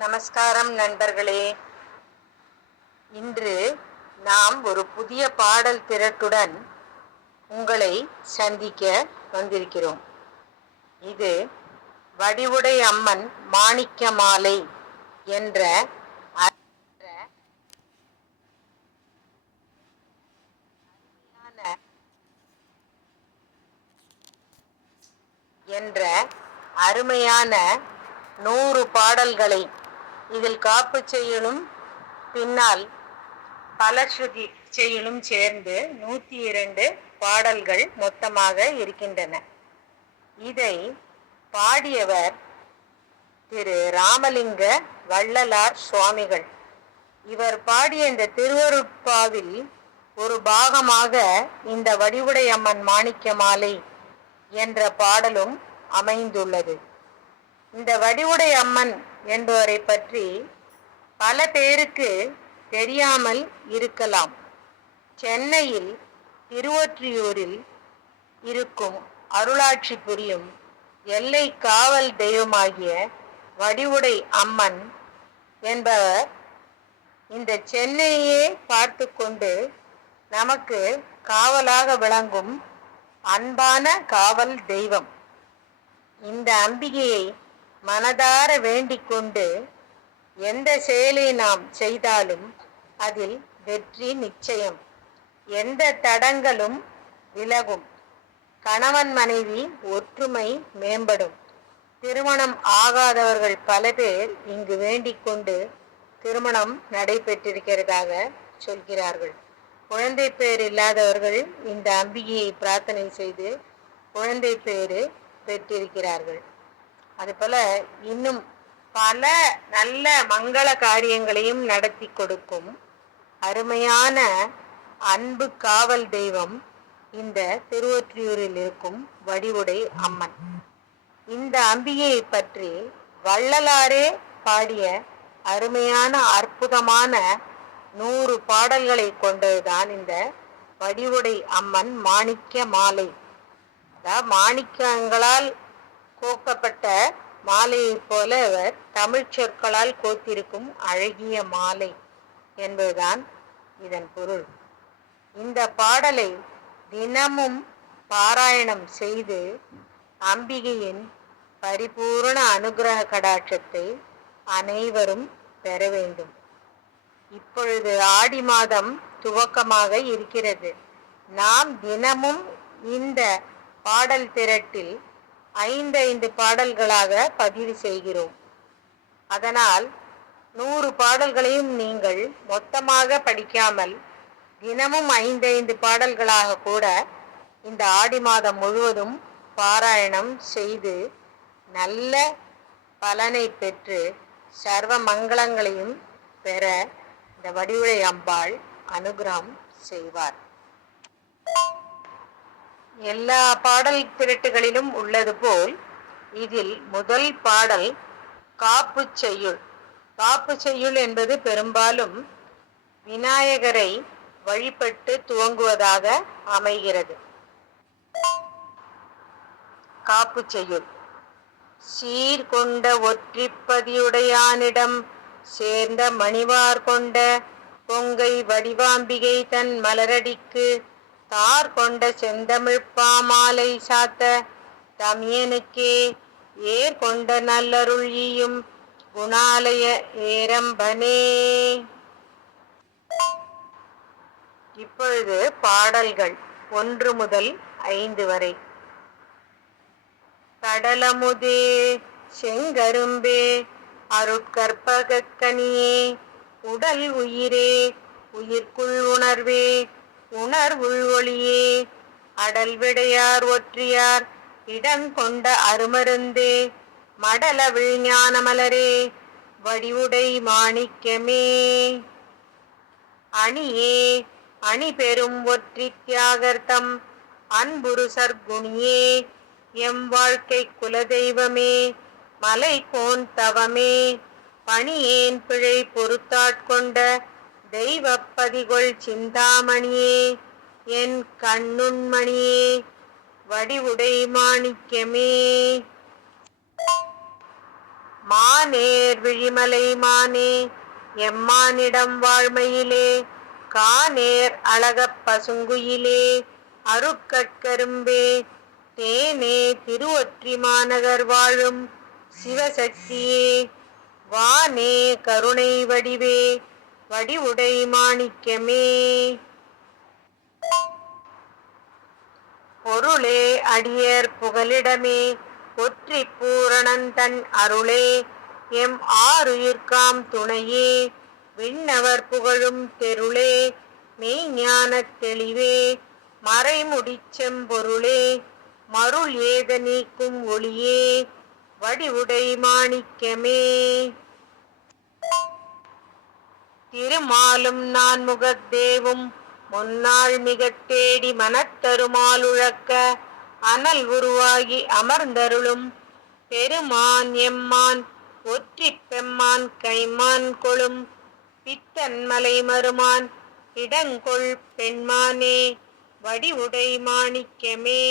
நமஸ்காரம் நண்பர்களே. இன்று நாம் ஒரு புதிய பாடல் திரட்டுடன் உங்களை சந்திக்க வந்திருக்கிறோம். இது வடிவுடை அம்மன் மாணிக்க மாலை என்ற என்ற அருமையான நூறு பாடல்களை இதில் காப்பு செய்யலும் பின்னால் பலஸ்ருதி செய்யலும் சேர்ந்து நூற்றி இரண்டு பாடல்கள் மொத்தமாக இருக்கின்றன. இதை பாடியவர் திரு ராமலிங்க வள்ளலார் சுவாமிகள். இவர் பாடிய இந்த திருவருட்பாவில் ஒரு பாகமாக இந்த வடிவுடை அம்மன் மாணிக்க மாலை என்ற பாடலும் அமைந்துள்ளது. இந்த வடிவுடை அம்மன் என்பவரை பற்றி பல பேருக்கு தெரியாமல் இருக்கலாம். சென்னையில் திருவொற்றியூரில் இருக்கும் அருளாட்சி புரியும் எல்லை காவல் தெய்வமாகிய வடிவுடை அம்மன் என்பவர் இந்த சென்னையே பார்த்து கொண்டு நமக்கு காவலாக விளங்கும் அன்பான காவல் தெய்வம். இந்த அம்பிகையை மனதார வேண்டிக் கொண்டு எந்த செயலை நாம் செய்தாலும் அதில் வெற்றி நிச்சயம். எந்த தடங்களும் விலகும். கணவன் மனைவி ஒற்றுமை மேம்படும். திருமணம் ஆகாதவர்கள் பல பேர் இங்கு வேண்டிக் கொண்டு திருமணம் நடைபெற்றிருக்கிறதாக சொல்கிறார்கள். குழந்தை பேர் இல்லாதவர்கள் இந்த அம்பிகையை பிரார்த்தனை செய்து குழந்தை பேரு பெற்றிருக்கிறார்கள். அதுபோல இன்னும் பல நல்ல மங்கள காரியங்களையும் நடத்தி கொடுக்கும் அருமையான அன்பு காவல் தெய்வம் இந்த திருவொற்றியூரில் இருக்கும் வடிவுடை அம்மன். இந்த அம்பியை பற்றி வள்ளலாரே பாடிய அருமையான அற்புதமான நூறு பாடல்களை கொண்டதுதான் இந்த வடிவுடை அம்மன் மாணிக்க மாலை. மாணிக்கங்களால் கோக்கப்பட்ட மாலையைப் போல அவர் தமிழ் சொற்களால் கோத்திருக்கும் அழகிய மாலை என்பதுதான் இதன் பொருள். இந்த பாடலை தினமும் பாராயணம் செய்து அம்பிகையின் பரிபூரண அனுகிரக கடாட்சத்தை அனைவரும் பெற வேண்டும். இப்பொழுது ஆடி மாதம் துவக்கமாக இருக்கிறது. நாம் தினமும் இந்த பாடல் திரட்டில் ஐந்தைந்து பாடல்களாக பதிவு செய்கிறோம். அதனால் நூறு பாடல்களையும் நீங்கள் மொத்தமாக படிக்காமல் தினமும் ஐந்தைந்து பாடல்களாக கூட இந்த ஆடி மாதம் முழுவதும் பாராயணம் செய்து நல்ல பலனை பெற்று சர்வ மங்களங்களையும் பெற இந்த வடிவுளை அம்பாள் அனுகிரகம் செய்வார். எல்லா பாடல் திரட்டுகளிலும் உள்ளது போல் இதில் முதல் பாடல் காப்பு செய்யுள். காப்பு செய்யுள் என்பது பெரும்பாலும் விநாயகரை வழிபட்டு துவங்குவதாக அமைகிறது. காப்பு செய்யுள். சீர்கொண்ட ஒற்றிப்பதியுடையானிடம் சேர்ந்த மணிவார் கொண்ட பொங்கை வடிவாம்பிகை தன் மலரடிக்கு தார் கொண்ட செந்தமிழ் பாமாலை சாத்த தமியனுக்கே ஏர் கொண்ட நல்லருள் ஈயும் குணாலய ஏரம்பனே. இப்பொழுது பாடல்கள் ஒன்று முதல் ஐந்து வரை. கடலமுதே செங்கரும்பே அருட்கற்பகக்கனியே உடல் உயிரே உயிர்க்குள் உணர்வே உணர் உள்வொளியே அடல் விடையார் ஒற்றியார் இடம் கொண்ட அருமருந்தே. மடல விழ்ஞானமலரே வடிவுடை மாணிக்கமே. அணியே அணி பெரும் ஒற்றி தியாகர்த்தம் அன்புரு சர்க்குணியே. எம் வாழ்க்கை குலதெய்வமே மலை கோன் தவமே. பணியேன் பிழை பொறுத்தாட்கொண்ட தெய்வப்பதிகொள் சிந்தாமணியே என் கண்ணுண்மணியே வடிவுடை மாணிக்கமே. மானேர் விழிமலை மானே எம்மானிடம் வாழ்மையிலே கானேர் அழகப் பசுங்குயிலே அருட்கட்கரும்பே தேனே திருவொற்றி மாநகர் வாழும் சிவசக்தியே. வானே கருணை வடிவே வடி உடை மாணிக்கமே. பொருளே அடியர் புகலிடமே ஒற்றி பூரணந்தன் அருளே. எம் ஆறுயிர்காம் துணையே விண்ணவர் புகழும் தெருளே. மெய்ஞான தெளிவே மறைமுடிச் செம்பொருளே. மருள் ஏத நீக்கும் ஒளியே வடிவுடை மாணிக்கமே. திருமாலும் நான் முகத்தேவும். முன்னாள் மிக தேடி மனத்தருமாலுழக்க அனல் உருவாகி அமர்ந்தருளும். பெருமான் எம்மான் ஒற்றி பெம்மான் கைமான் கொழும். பித்தன் மலை மருமான் இடங்கொள் பெண்மானே வடிவுடை மாணிக்கமே.